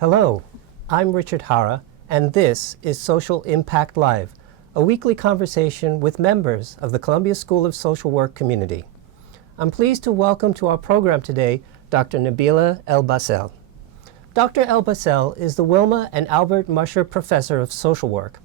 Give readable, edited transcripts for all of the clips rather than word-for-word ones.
Hello, I'm Richard Hara, and this is Social Impact Live, a weekly conversation with members of the Columbia School of Social Work community. I'm pleased to welcome to our program today Dr. Nabila El-Bassel. Dr. El-Bassel is the Wilma and Albert Musher Professor of Social Work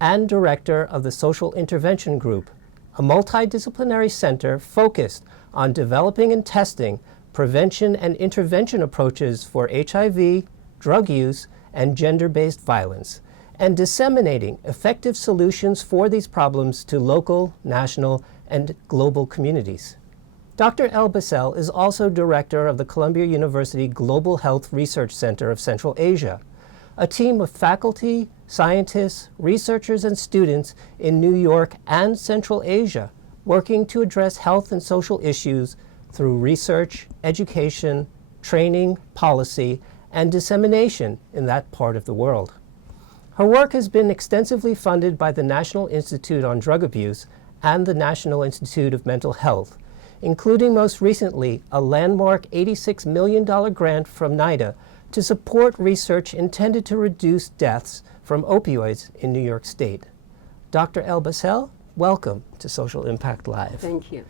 and Director of the Social Intervention Group, a multidisciplinary center focused on developing and testing prevention and intervention approaches for HIV, drug use, and gender-based violence, and disseminating effective solutions for these problems to local, national, and global communities. Dr. El-Bassel is also director of the Columbia University Global Health Research Center of Central Asia, a team of faculty, scientists, researchers, and students in New York and Central Asia working to address health and social issues through research, education, training, policy, and dissemination in that part of the world. Her work has been extensively funded by the National Institute on Drug Abuse and the National Institute of Mental Health, including most recently a landmark $86 million grant from NIDA to support research intended to reduce deaths from opioids in New York State. Dr. El-Bassel, welcome to Social Impact Live. Thank you.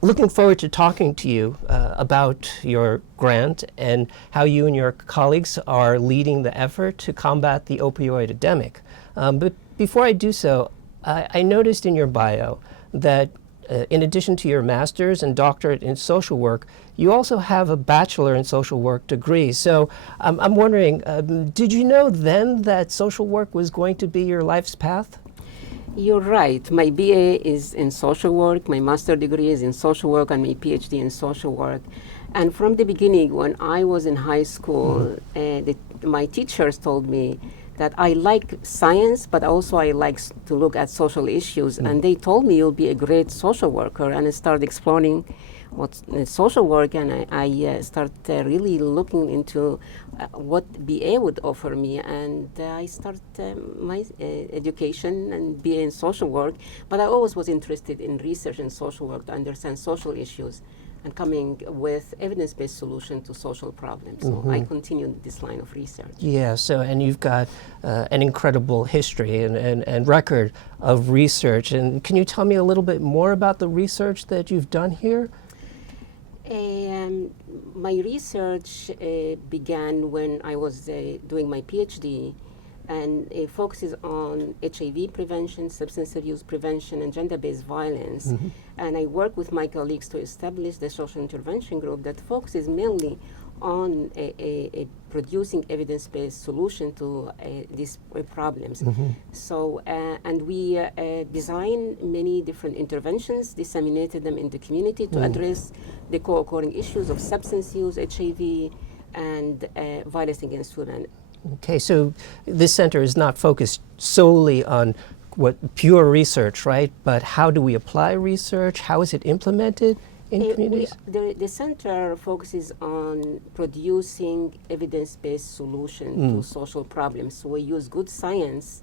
Looking forward to talking to you about your grant and how you and your colleagues are leading the effort to combat the opioid epidemic. But before I do so, I noticed in your bio that in addition to your master's and doctorate in social work, you also have a bachelor in social work degree. So I'm wondering, did you know then that social work was going to be your life's path? You're right. My BA is in social work, my master degree is in social work, and my PhD in social work. And from the beginning, when I was in high school, my teachers told me that I like science, but also I like to look at social issues. And they told me you'll be a great social worker. And I started exploring what's social work, and I started really looking into what BA would offer me. And I started my education and BA in social work, but I always was interested in research in social work to understand social issues and coming with evidence-based solution to social problems. So I continued this line of research. Yeah, so, and you've got an incredible history and record of research. And can you tell me a little bit more about the research that you've done here? My research began when I was doing my PhD, and it focuses on HIV prevention, substance abuse prevention, and gender-based violence. And I work with my colleagues to establish the social intervention group that focuses mainly on producing evidence-based solution to these problems. So, and we design many different interventions, disseminated them in the community to address the co-occurring issues of substance use, HIV, and violence against women. Okay, so this center is not focused solely on pure research, right? But how do we apply research? How is it implemented in communities? The center focuses on producing evidence-based solutions to social problems. So we use good science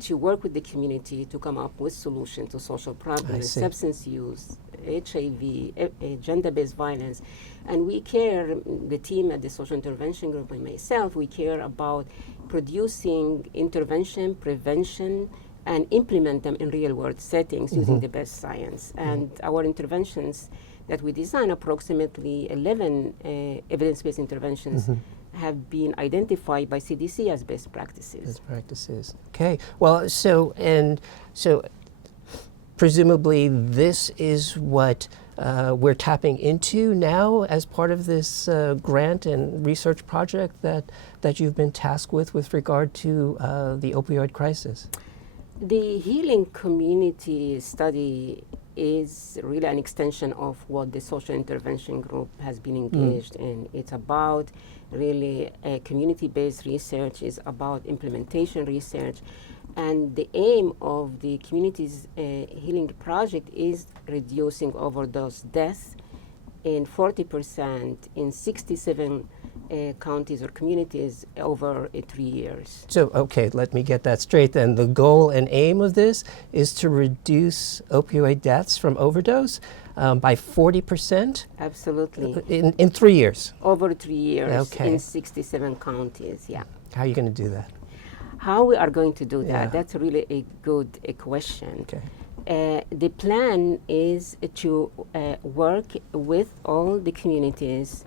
to work with the community to come up with solutions to social problems, substance use, HIV, gender-based violence. And we care, the team at the Social Intervention Group and myself, we care about producing intervention, prevention, and implement them in real-world settings using the best science. And our interventions that we design, approximately 11 evidence-based interventions, have been identified by CDC as best practices. Best practices. Okay. Well, so presumably this is what we're tapping into now as part of this grant and research project that you've been tasked with regard to the opioid crisis. The healing community study is really an extension of what the social intervention group has been engaged in. It's about really community-based research, is about implementation research, and the aim of the community's healing project is reducing overdose deaths in 40% in 67 counties or communities over 3 years. So, okay, let me get that straight then. The goal and aim of this is to reduce opioid deaths from overdose by 40%? Absolutely. In 3 years? Over 3 years Okay. in 67 counties, yeah. How are you going to do that? How we are going to do that? Yeah. That's really a good question. Okay. The plan is to work with all the communities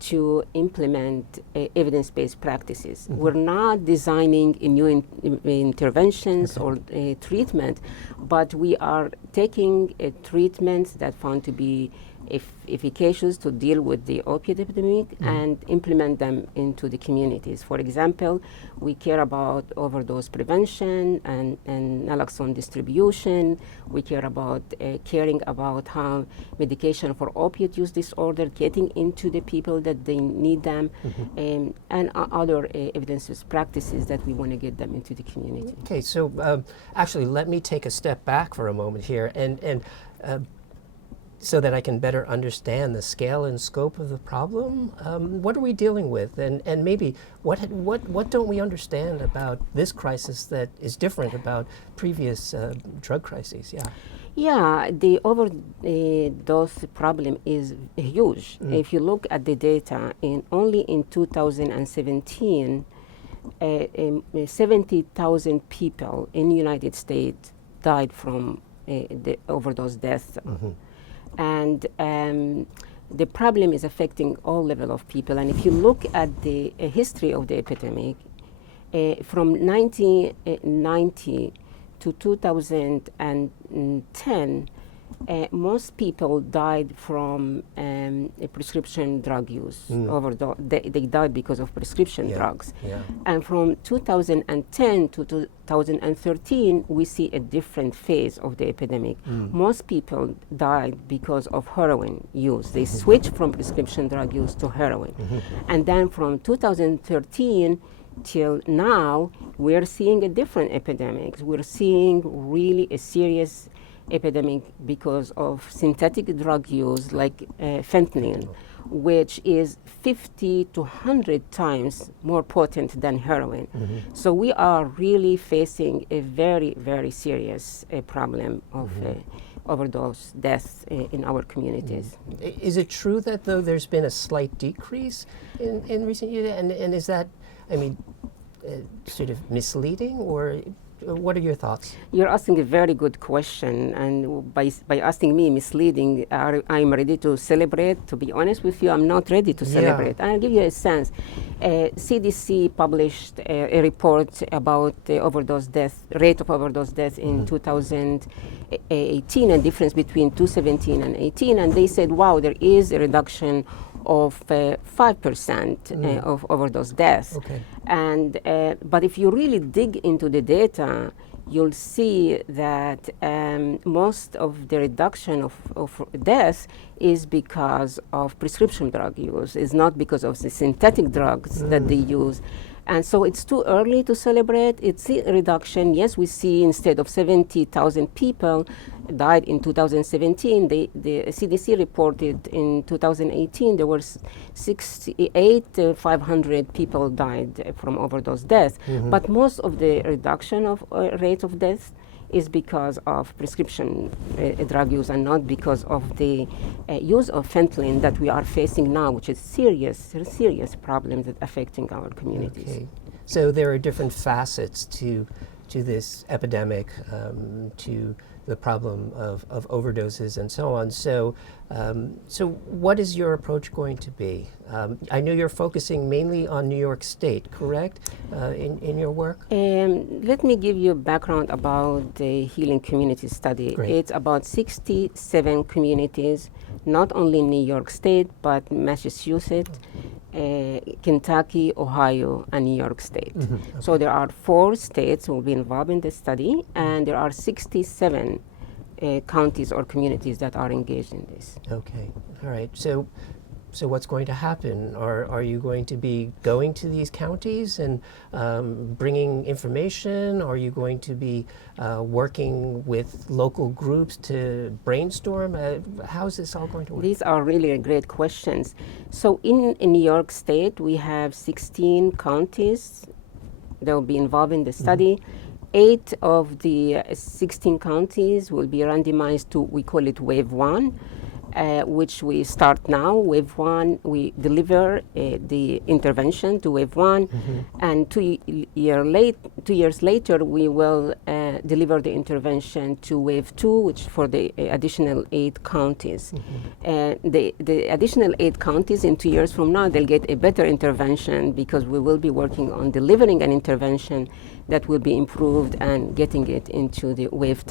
to implement evidence-based practices. We're not designing a new interventions or treatment, but we are taking treatments that found to be efficacious to deal with the opioid epidemic and implement them into the communities. For example, we care about overdose prevention and naloxone distribution. We care about caring about how medication for opioid use disorder getting into the people that they need them, and other evidence-based practices that we want to get them into the community. Okay, so actually let me take a step back for a moment here and so that I can better understand the scale and scope of the problem. What are we dealing with? And maybe what don't we understand about this crisis that is different about previous drug crises? Yeah. Yeah, the overdose problem is huge. If you look at the data, only in 2017, 70,000 people in the United States died from the overdose deaths. And the problem is affecting all level of people. And if you look at the history of the epidemic, from 1990 to 2010, most people died from a prescription drug use. Overdose. They died because of prescription drugs. Yeah. And from 2010 to 2013, we see a different phase of the epidemic. Most people died because of heroin use. They switched from prescription drug use to heroin. And then from 2013 till now, we're seeing a different epidemic. We're seeing really a serious epidemic because of synthetic drug use like fentanyl, which is 50 to 100 times more potent than heroin. So we are really facing a very, very serious problem of overdose deaths in our communities. Is it true that though there's been a slight decrease in recent years? And is that, I mean, sort of misleading, or what are your thoughts? You're asking a very good question, and by asking me misleading, I'm ready to celebrate. To be honest with you, I'm not ready to celebrate. And I'll give you a sense. CDC published a report about the rate of overdose death in 2018, and difference between 2017 and 18, and they said, wow, there is a reduction of 5% of overdose deaths. Okay. And but if you really dig into the data, you'll see that most of the reduction of deaths is because of prescription drug use. It's not because of the synthetic drugs that they use. And so it's too early to celebrate. It's a reduction. Yes, we see instead of 70,000 people died in 2017, the CDC reported in 2018 there were 500 people died from overdose deaths. But most of the reduction of rate of death is because of prescription drug use and not because of the use of fentanyl that we are facing now, which is serious problem that affecting our communities. Okay. So there are different facets to this epidemic, to the problem of overdoses and so on. So, so what is your approach going to be? I know you're focusing mainly on New York State, correct, in your work? Let me give you a background about the Healing Community Study. Great. It's about 67 communities, not only in New York State, but Massachusetts, Kentucky, Ohio, and New York State. Okay. So there are 4 states who will be involved in the study, and there are 67 counties or communities that are engaged in this. Okay, all right. So So what's going to happen? Are you going to be going to these counties and bringing information? Are you going to be working with local groups to brainstorm? How is this all going to work? These are really great questions. So in New York State, we have 16 counties that will be involved in the study. 8 of the 16 counties will be randomized to, we call it Wave 1. Which we start now. Wave 1, we deliver the intervention to Wave 1, and 2 years later, we will deliver the intervention to Wave 2, which for the additional 8 counties. The additional 8 counties in 2 years from now, they'll get a better intervention because we will be working on delivering an intervention that will be improved and getting it into the Wave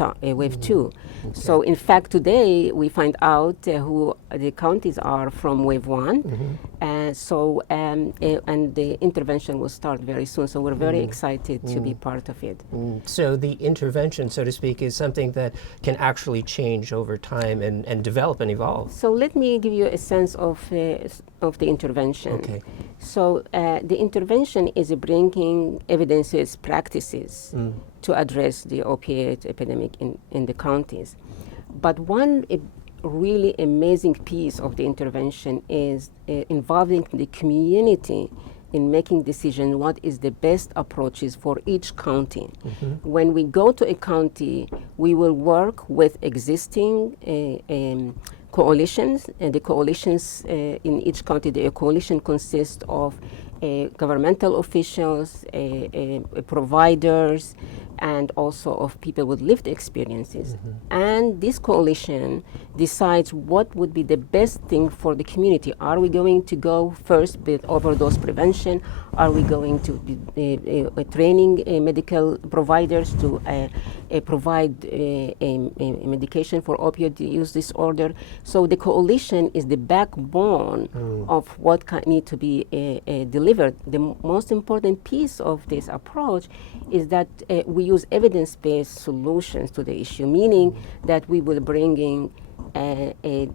2. So in fact, today we find out who the counties are from Wave 1. And the intervention will start very soon. So we're very excited to be part of it. So the intervention, so to speak, is something that can actually change over time and develop and evolve. So let me give you a sense of the intervention. Okay. So the intervention is bringing evidence-based practices to address the opioid epidemic in the counties. But one really amazing piece of the intervention is involving the community in making decisions what is the best approaches for each county. When we go to a county, we will work with existing coalitions, and the coalitions in each county, the coalition consists of governmental officials, providers, and also of people with lived experiences. And this coalition decides what would be the best thing for the community. Are we going to go first with overdose prevention? Are we going to be training medical providers to provide a medication for opioid use disorder? So the coalition is the backbone of what need to be delivered. The most important piece of this approach is that we use evidence-based solutions to the issue, meaning that we will bring in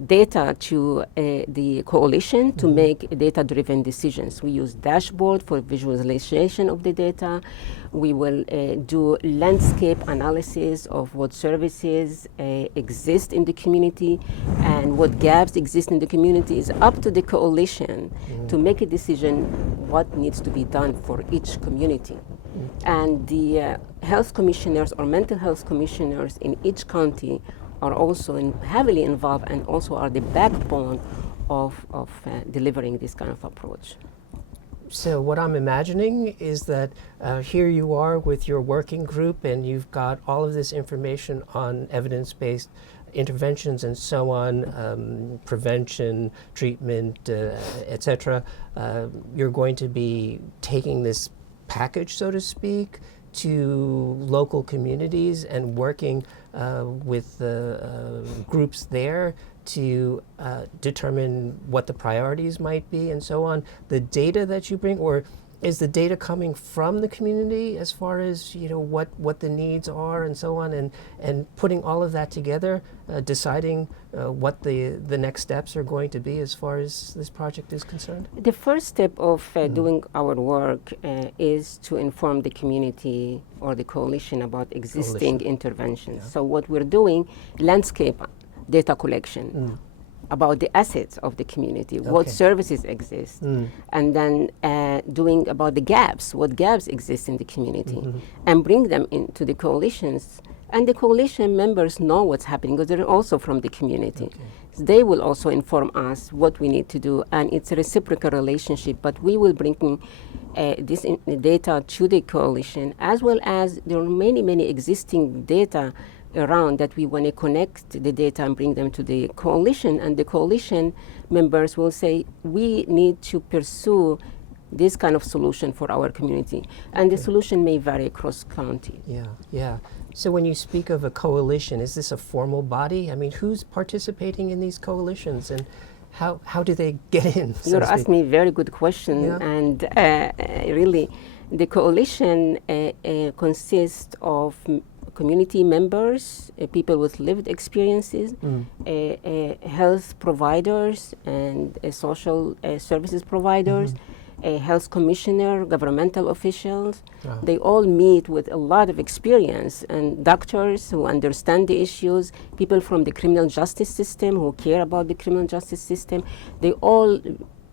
data to the coalition to make data-driven decisions. We use dashboard for visualization of the data. We will do landscape analysis of what services exist in the community and what gaps exist in the community. It's up to the coalition to make a decision what needs to be done for each community. And the health commissioners or mental health commissioners in each county are also heavily involved and also are the backbone of delivering this kind of approach. So what I'm imagining is that here you are with your working group and you've got all of this information on evidence-based interventions and so on, prevention, treatment, etc. You're going to be taking this package, so to speak, to local communities and working with the groups there to determine what the priorities might be and so on. The data that you bring, or is the data coming from the community as far as what the needs are and so on, and putting all of that together, deciding what the next steps are going to be as far as this project is concerned? The first step of doing our work is to inform the community or the coalition about existing interventions. Yeah. So what we're doing, landscape data collection. About the assets of the community, what services exist, and then doing about the gaps, what gaps exist in the community, and bring them into the coalitions. And the coalition members know what's happening because they're also from the community. So they will also inform us what we need to do, and it's a reciprocal relationship, but we will bring this data to the coalition, as well as there are many existing data around that we want to connect the data and bring them to the coalition, and the coalition members will say we need to pursue this kind of solution for our community, and the solution may vary across counties. Yeah. So when you speak of a coalition, is this a formal body? I mean, who's participating in these coalitions, and how do they get in? You're asking me a very good question, and really, the coalition consists of community members, people with lived experiences, health providers and social services providers, a health commissioner, governmental officials. Wow. They all meet with a lot of experience, and doctors who understand the issues, people from the criminal justice system who care about the criminal justice system. They all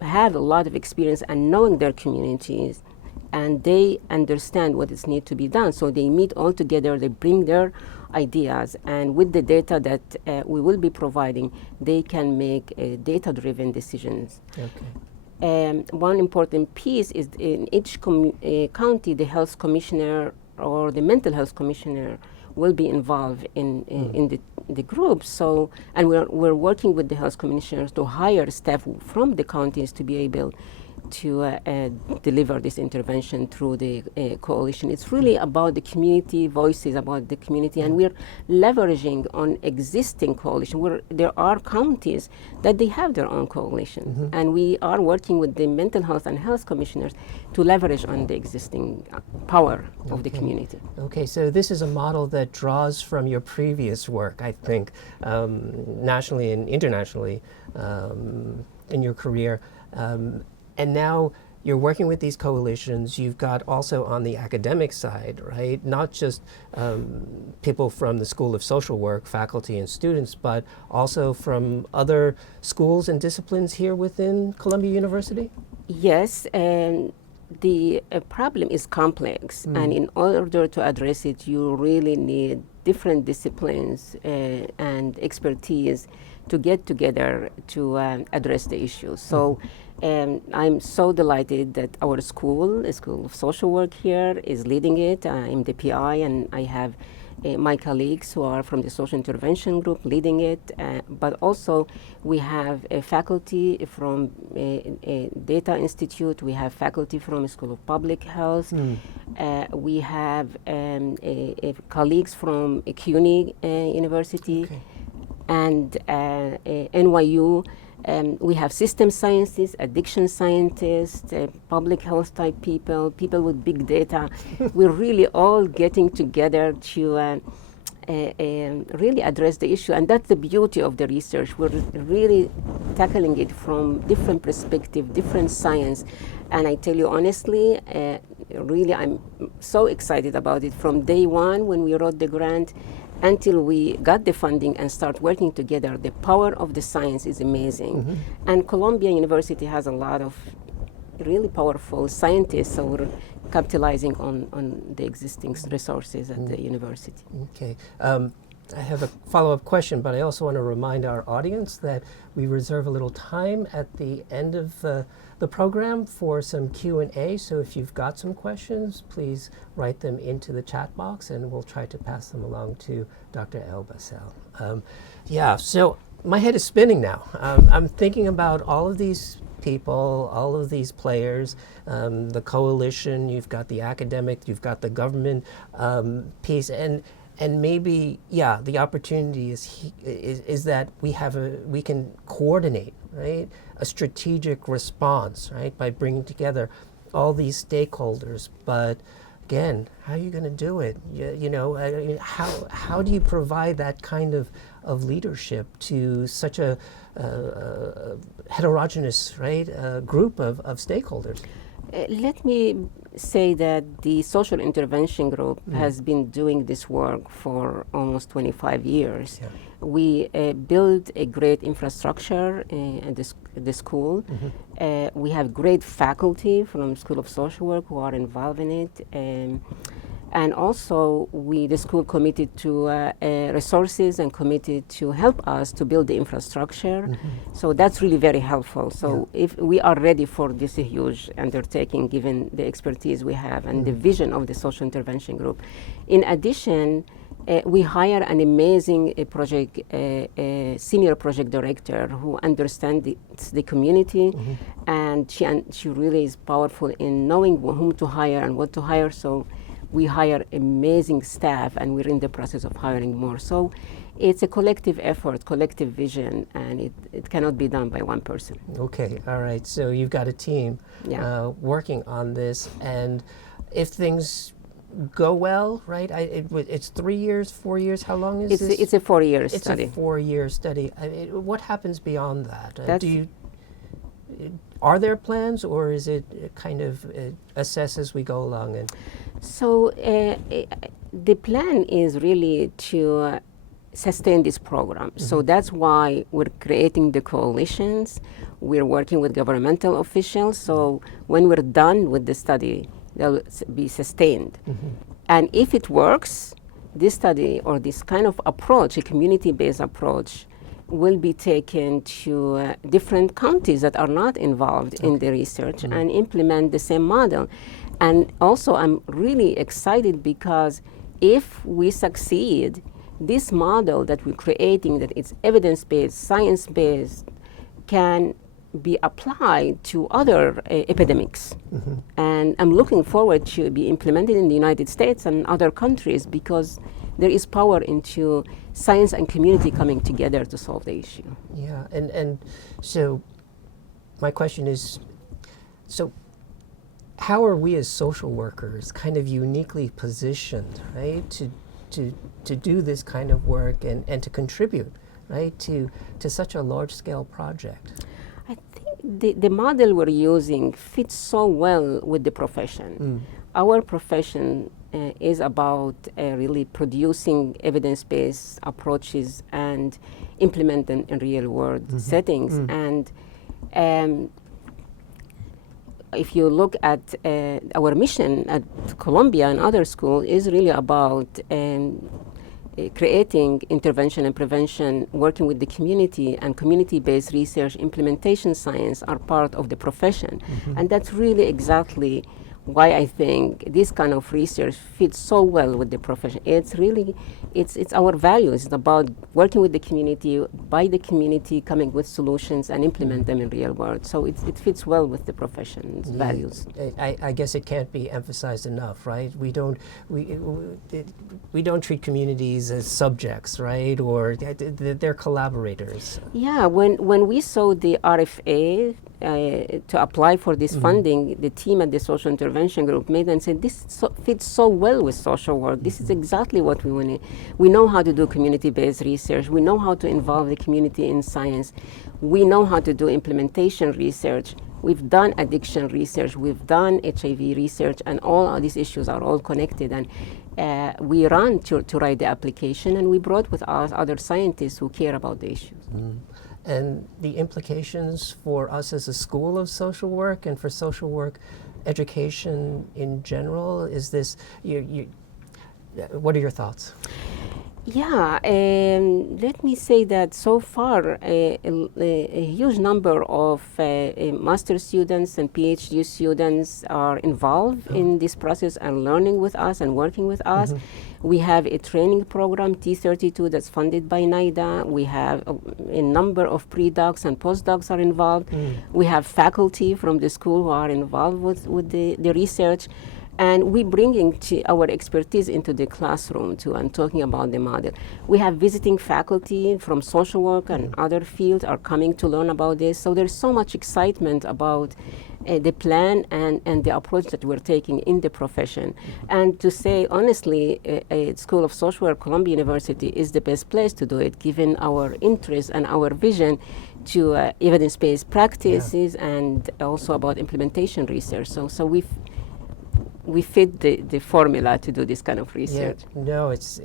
have a lot of experience and knowing their communities, and they understand what is need to be done. So they meet all together, they bring their ideas, and with the data that we will be providing, they can make data-driven decisions. Okay. One important piece is in each county, the health commissioner or the mental health commissioner will be involved in the group. So, and we're working with the health commissioners to hire staff from the counties to be able to deliver this intervention through the coalition. It's really about the community voices, about the community, and we're leveraging on existing coalition where there are counties that they have their own coalition, and we are working with the mental health and health commissioners to leverage on the existing power of the community. Okay, so this is a model that draws from your previous work, I think, nationally and internationally in your career. And now you're working with these coalitions. You've got also on the academic side, right? Not just people from the School of Social Work, faculty and students, but also from other schools and disciplines here within Columbia University? Yes, and the problem is complex, and in order to address it, you really need different disciplines and expertise to get together to address the issues. So I'm so delighted that our school, the School of Social Work here, is leading it. I'm the PI, and I have my colleagues who are from the social intervention group leading it, but also we have a faculty from a Data Institute, we have faculty from School of Public Health, we have colleagues from CUNY University, and NYU. We have system scientists, addiction scientists, public health type people, people with big data. We're really all getting together to really address the issue, and that's the beauty of the research. We're really tackling it from different perspectives, different science, and I tell you honestly, really I'm so excited about it. From day one when we wrote the grant until we got the funding and start working together, the power of the science is amazing. And Columbia University has a lot of really powerful scientists, so we're capitalizing on the existing resources at the university. Okay. I have a follow-up question, but I also want to remind our audience that we reserve a little time at the end of the program for some Q&A. So if you've got some questions, please write them into the chat box, and we'll try to pass them along to Dr. El-Bassel. Yeah, so my head is spinning now. I'm thinking about all of these people, all of these players, the coalition, you've got the academic, you've got the government piece, and maybe, yeah, the opportunity is that we can coordinate, right? A strategic response, right? By bringing together all these stakeholders. But again, how are you going to do it? You know, I mean, how do you provide that kind of leadership to such a heterogeneous, right, group of stakeholders? Let me say that the social intervention group has been doing this work for almost 25 years. Yeah. We build a great infrastructure at the school. We have great faculty from School of Social Work who are involved in it. And also, the school committed to resources and committed to help us to build the infrastructure. So that's really very helpful. So if we are ready for this huge undertaking, given the expertise we have and the vision of the social intervention group. In addition, we hire an amazing senior project director who understands the community, and she really is powerful in knowing whom to hire and what to hire. So we hire amazing staff, and we're in the process of hiring more. So it's a collective effort, collective vision, and it cannot be done by one person. Okay, all right. So you've got a team working on this, and if things go well, right? It's 3 years, 4 years. How long is this? It's a 4-year study. It's a 4-year study. What happens beyond that? That's Are there plans, or is it kind of assess as we go along? And So the plan is really to sustain this program. So that's why we're creating the coalitions. We're working with governmental officials. So when we're done with the study, they'll be sustained. And if it works, this study or this kind of approach, a community-based approach, will be taken to different counties that are not involved in the research and implement the same model. And also, I'm really excited because if we succeed, this model that we're creating, that it's evidence-based, science-based, can be applied to other epidemics. And I'm looking forward to be implemented in the United States and other countries because there is power into science and community coming together to solve the issue. yeah, and so my question is, so how are we as social workers kind of uniquely positioned, right, to do this kind of work and to contribute, right, to such a large-scale project? I think the model we're using fits so well with the profession. Our profession is about really producing evidence-based approaches and implement them in real-world settings. And if you look at our mission at Columbia and other schools, is really about creating intervention and prevention, working with the community, and community-based research, implementation science are part of the profession. And that's really exactly why I think this kind of research fits so well with the profession. It's really, it's our values. It's about working with the community, by the community, coming with solutions and implement them in real world. So it fits well with the profession's values. I guess it can't be emphasized enough, right? We don't treat communities as subjects, right? Or they're collaborators. Yeah, when we saw the RFA to apply for this funding, the team at the social intervention group made and said, this fits so well with social work. This is exactly what we want. We know how to do community-based research. We know how to involve the community in science. We know how to do implementation research. We've done addiction research. We've done HIV research, and all of these issues are all connected. And we ran to write the application, and we brought with us other scientists who care about the issues. And the implications for us as a school of social work and for social work education in general, is this, what are your thoughts? Yeah, let me say that so far a huge number of master students and PhD students are involved in this process and learning with us and working with us. We have a training program, T32, that's funded by NIDA. We have a number of pre-docs and postdocs are involved. We have faculty from the school who are involved with the research. And we bringing our expertise into the classroom too, and talking about the model. We have visiting faculty from social work and other fields are coming to learn about this. So there's so much excitement about the plan and the approach that we're taking in the profession. And to say honestly, a School of Social Work, Columbia University is the best place to do it, given our interest and our vision to evidence-based practices and also about implementation research. So we fit the formula to do this kind of research. Yeah, no, it's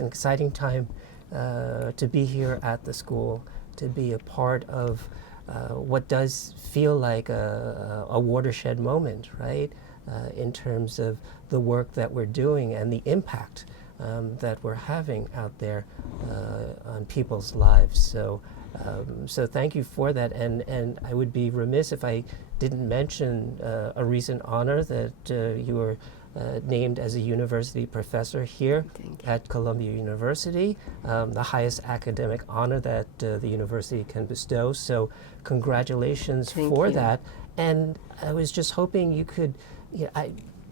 an exciting time to be here at the school, to be a part of what does feel like a watershed moment, right? In terms of the work that we're doing and the impact that we're having out there on people's lives. So thank you for that, and I would be remiss if I didn't mention a recent honor that you were named as a university professor here at Columbia University, the highest academic honor that the university can bestow. So congratulations for that. And I was just hoping you could,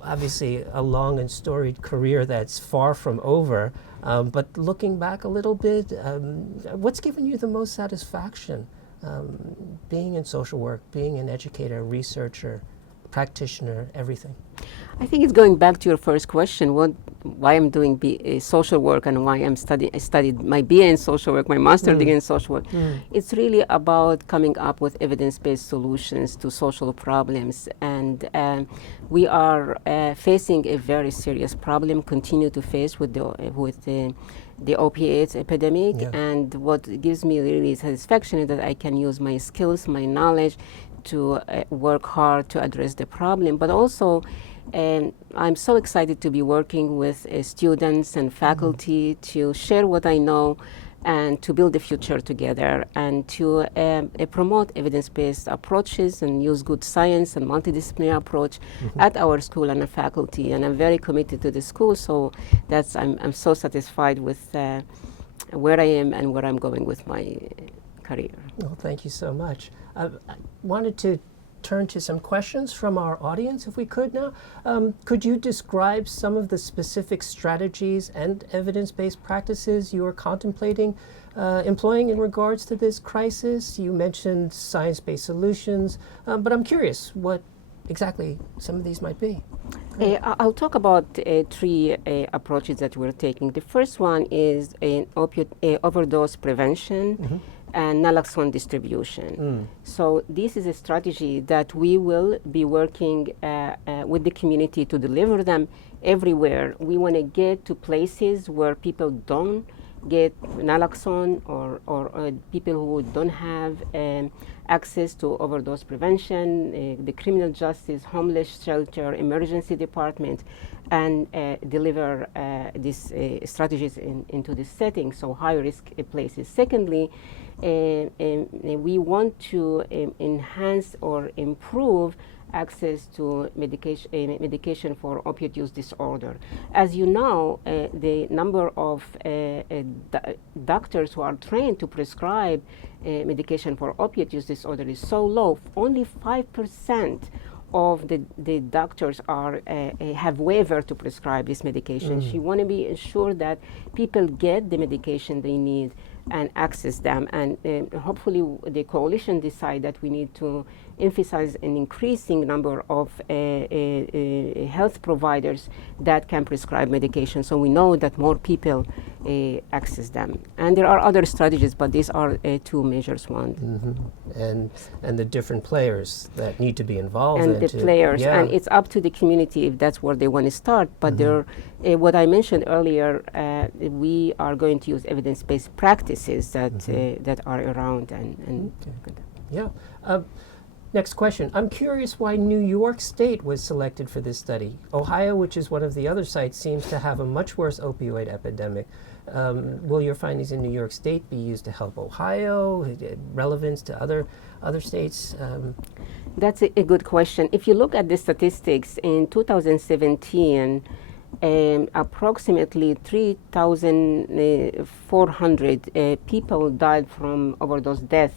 obviously a long and storied career that's far from over, but looking back a little bit, what's given you the most satisfaction being in social work, being an educator, researcher, practitioner, everything? I think it's going back to your first question, why I'm doing social work and why I studied my BA in social work, my master's degree in social work. It's really about coming up with evidence-based solutions to social problems. And we are facing a very serious problem, continue to face with the opioids epidemic. Yeah. And what gives me really satisfaction is that I can use my skills, my knowledge to work hard to address the problem, but also I'm so excited to be working with students and faculty to share what I know and to build the future together and to promote evidence-based approaches and use good science and multidisciplinary approach at our school and the faculty. And I'm very committed to the school, so I'm so satisfied with where I am and where I'm going with my career. Well, thank you so much. I wanted to turn to some questions from our audience, if we could now. Could you describe some of the specific strategies and evidence-based practices you are contemplating employing in regards to this crisis? You mentioned science-based solutions, but I'm curious what exactly some of these might be. I'll talk about three approaches that we're taking. The first one is overdose prevention and naloxone distribution. So this is a strategy that we will be working with the community to deliver them everywhere. We want to get to places where people don't get naloxone or people who don't have access to overdose prevention, the criminal justice, homeless shelter, emergency department, and deliver these strategies into this setting, so high-risk places. Secondly, we want to enhance or improve access to medication for opioid use disorder. As you know, the number of doctors who are trained to prescribe medication for opioid use disorder is so low. Only 5% of the doctors have waiver to prescribe this medication. You want to be assured that people get the medication they need and access them. And hopefully the coalition decide that we need to emphasize an increasing number of health providers that can prescribe medication, so we know that more people access them. And there are other strategies, but these are two major ones. And the different players that need to be involved. And the players, and it's up to the community if that's where they want to start. But what I mentioned earlier, we are going to use evidence-based practices that are around. Yeah. Next question. I'm curious why New York State was selected for this study. Ohio, which is one of the other sites, seems to have a much worse opioid epidemic. Will your findings in New York State be used to help Ohio? Relevance to other states? That's a good question. If you look at the statistics, in 2017, approximately 3,400 people died from overdose death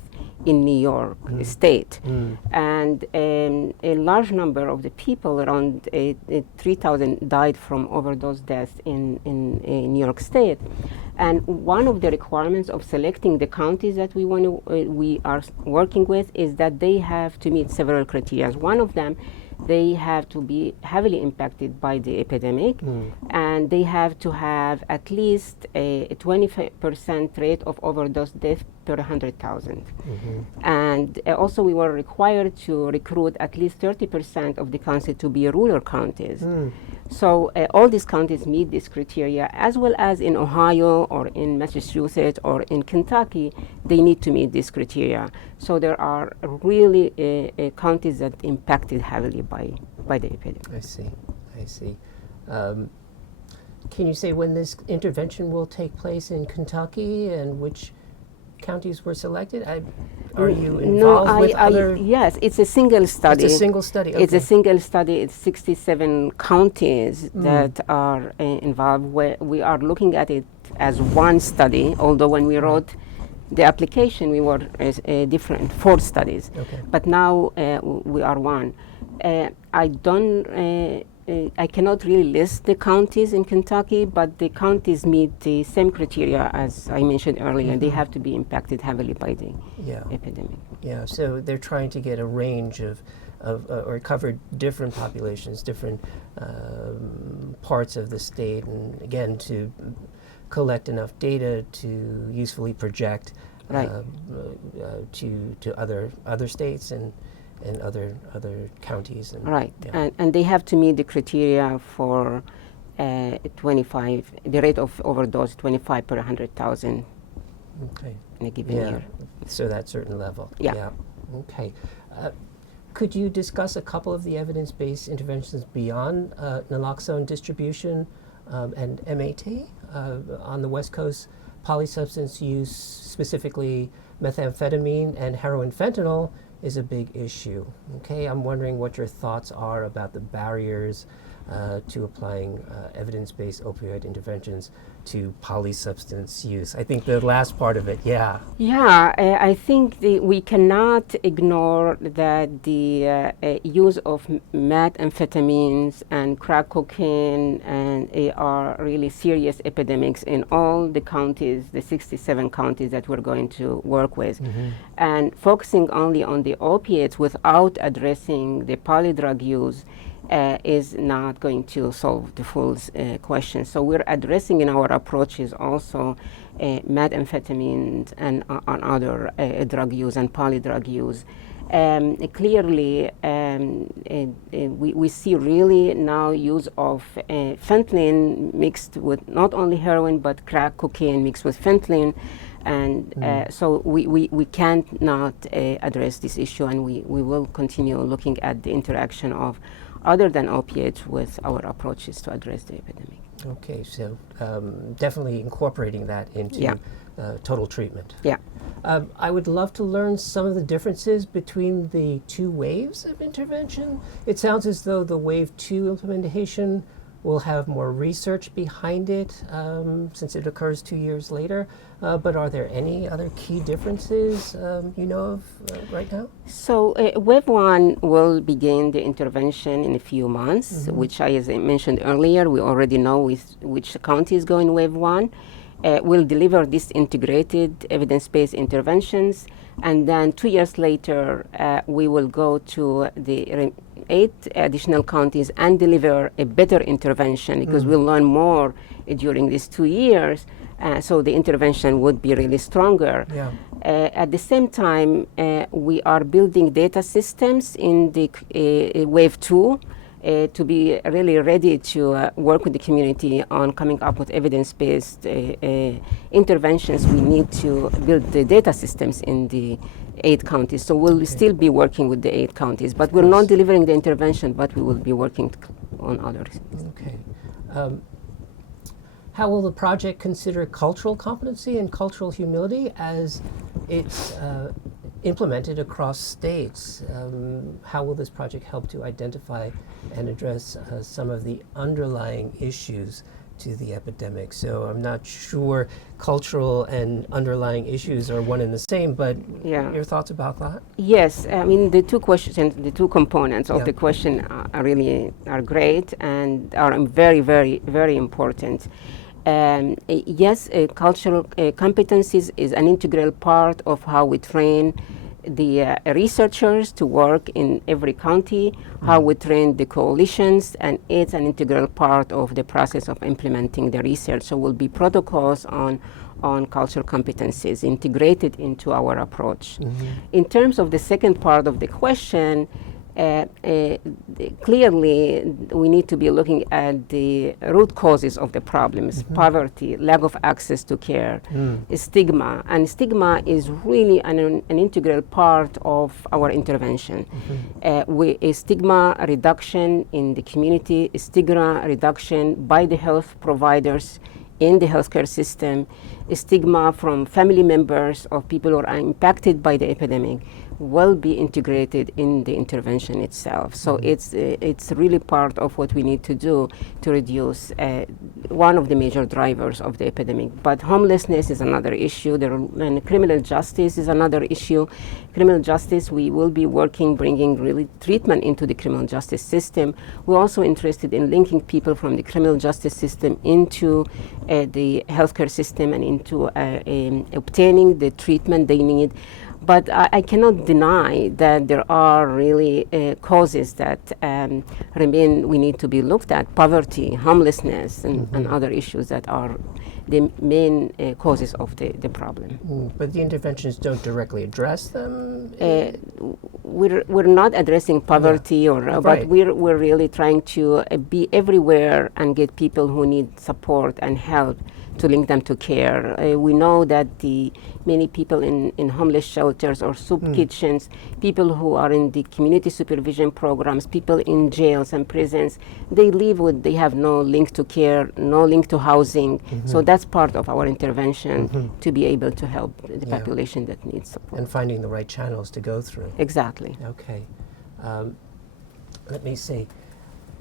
in New York State. And a large number of the people, around 3,000, died from overdose death in New York State. And one of the requirements of selecting the counties that we are working with is that they have to meet several criteria. One of them, they have to be heavily impacted by the epidemic, and they have to have at least a 20% rate of overdose death per 100,000. And also we were required to recruit at least 30% of the counties to be rural counties. So all these counties meet this criteria, as well as in Ohio or in Massachusetts or in Kentucky, they need to meet this criteria. So there are really counties that impacted heavily by the epidemic. I see. Can you say when this intervention will take place in Kentucky and which counties were selected? Are you involved with other? Yes, it's a single study. It's a single study. Okay. It's a single study. It's 67 counties that are involved. We are looking at it as one study, although when we wrote the application, we were different, 4 studies. Okay. But now we are one. I don't I cannot really list the counties in Kentucky, but the counties meet the same criteria as I mentioned earlier. They have to be impacted heavily by the epidemic. Yeah, so they're trying to get a range of or cover different populations, different parts of the state, and again, to collect enough data to usefully project to other states and other counties. And, right, and they have to meet the criteria for 25, the rate of overdose, 25 per 100,000 in a given year. So that certain level. Yeah. Okay. Could you discuss a couple of the evidence-based interventions beyond naloxone distribution and MAT on the West Coast? Polysubstance use, specifically methamphetamine and heroin fentanyl, is a big issue. Okay, I'm wondering what your thoughts are about the barriers to applying evidence-based opioid interventions to polysubstance use. I think the last part of it, Yeah, I think we cannot ignore that the use of methamphetamines and crack cocaine and are really serious epidemics in all the counties, the 67 counties that we're going to work with. And focusing only on the opiates without addressing the polydrug use is not going to solve the full question. So we're addressing in our approaches also methamphetamines and on other drug use and polydrug use. Clearly, we see really now use of fentanyl mixed with not only heroin but crack cocaine mixed with fentanyl. And so we can't not address this issue, and we will continue looking at the interaction of other than opiates with our approaches to address the epidemic. Okay, so definitely incorporating that into total treatment. Yeah. I would love to learn some of the differences between the two waves of intervention. It sounds as though the wave 2 implementation will have more research behind it since it occurs 2 years later. But are there any other key differences you know of right now? So wave 1 will begin the intervention in a few months, which as I mentioned earlier, we already know which counties go in wave 1. We'll deliver these integrated evidence-based interventions, and then 2 years later, we will go to the 8 additional counties and deliver a better intervention, because we'll learn more during these 2 years. So the intervention would be really stronger. Yeah. At the same time, we are building data systems in the wave 2 to be really ready to work with the community on coming up with evidence-based interventions. We need to build the data systems in the 8 counties. So we'll still be working with the 8 counties, but we're not delivering the intervention, but we will be working on others. Okay. How will the project consider cultural competency and cultural humility as it's implemented across states? How will this project help to identify and address some of the underlying issues to the epidemic? So I'm not sure cultural and underlying issues are one and the same, but your thoughts about that? Yes, I mean the two questions, the two components of the question are great and are very, very, very important. Yes, cultural competencies is an integral part of how we train the researchers to work in every county, how we train the coalitions, and it's an integral part of the process of implementing the research. So will be protocols on cultural competencies integrated into our approach. In terms of the second part of the question, clearly we need to be looking at the root causes of the problems: poverty, lack of access to care, stigma. And stigma is really an integral part of our intervention. A stigma reduction in the community, stigma reduction by the health providers in the healthcare system, stigma from family members of people who are impacted by the epidemic will be integrated in the intervention itself. So it's really part of what we need to do to reduce one of the major drivers of the epidemic. But homelessness is another issue. And criminal justice is another issue. Criminal justice, we will be working, bringing really treatment into the criminal justice system. We're also interested in linking people from the criminal justice system into the healthcare system and into obtaining the treatment they need. But I cannot deny that there are really causes that we need to be looked at: poverty, homelessness, and other issues that are the main causes of the problem. But the interventions don't directly address them? We're not addressing poverty, but we're really trying to be everywhere and get people who need support and help to link them to care. We know that many people in homeless shelters or soup kitchens, people who are in the community supervision programs, people in jails and prisons, they have no link to care, no link to housing. So that's part of our intervention to be able to help the population that needs support. And finding the right channels to go through. Exactly. Okay. Let me see.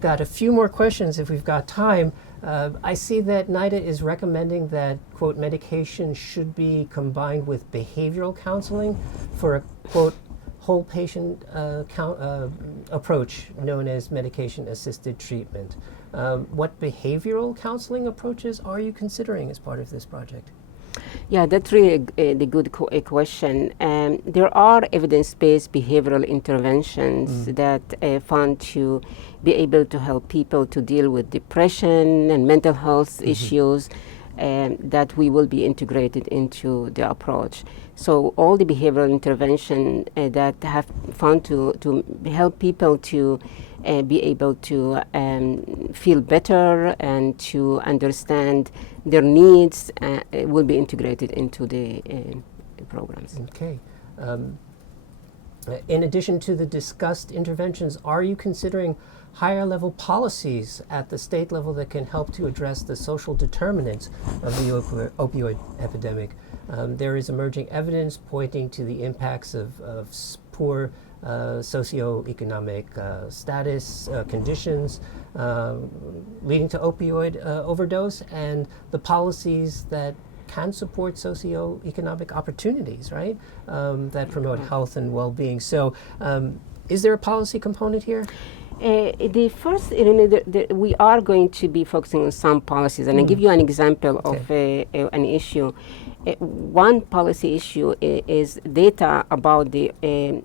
Got a few more questions if we've got time. I see that NIDA is recommending that, quote, medication should be combined with behavioral counseling for a, quote, whole patient approach known as medication-assisted treatment. What behavioral counseling approaches are you considering as part of this project? Yeah, that's really the good question. There are evidence-based behavioral interventions that found to be able to help people to deal with depression and mental health issues that we will be integrated into the approach. So all the behavioral intervention that have found to help people to be able to feel better and to understand their needs will be integrated into the programs. Okay. In addition to the discussed interventions, are you considering higher level policies at the state level that can help to address the social determinants of the opioid epidemic? There is emerging evidence pointing to the impacts of poor socioeconomic status, conditions leading to opioid overdose, and the policies that can support socioeconomic opportunities, right? That promote health and well-being. So is there a policy component here? The first, we are going to be focusing on some policies, and I'll give you an example of an issue. One policy issue is data about the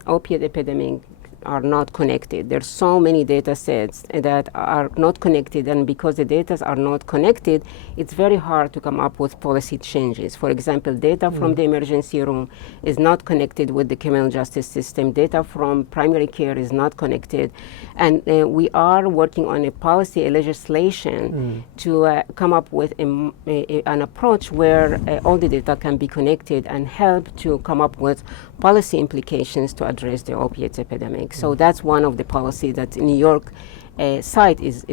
opiate epidemic are not connected. There's so many data sets that are not connected, and because the data are not connected, it's very hard to come up with policy changes. For example, data from the emergency room is not connected with the criminal justice system. Data from primary care is not connected. And we are working on a policy, a legislation to come up with an approach where all the data can be connected and help to come up with policy implications to address the opiate epidemic. So that's one of the policies that New York site is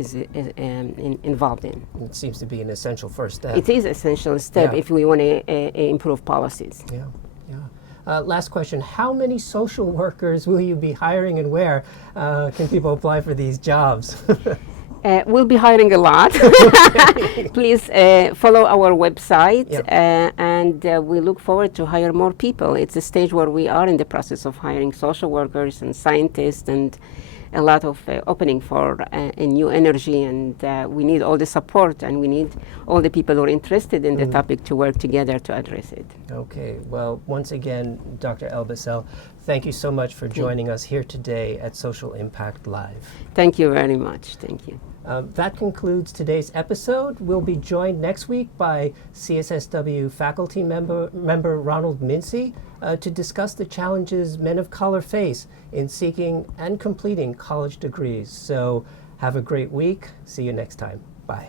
involved in. It seems to be an essential first step. It is an essential step if we want to improve policies. Yeah, yeah. Last question, how many social workers will you be hiring, and where can people apply for these jobs? We'll be hiring a lot. Please follow our website, and we look forward to hire more people. It's a stage where we are in the process of hiring social workers and scientists, and a lot of opening for a new energy, and we need all the support, and we need all the people who are interested in the topic to work together to address it. Okay, well, once again, Dr. El-Bassel, thank you so much for joining us here today at Social Impact Live. Thank you very much. Thank you. That concludes today's episode. We'll be joined next week by CSSW faculty member Ronald Mincy to discuss the challenges men of color face in seeking and completing college degrees. So have a great week. See you next time. Bye.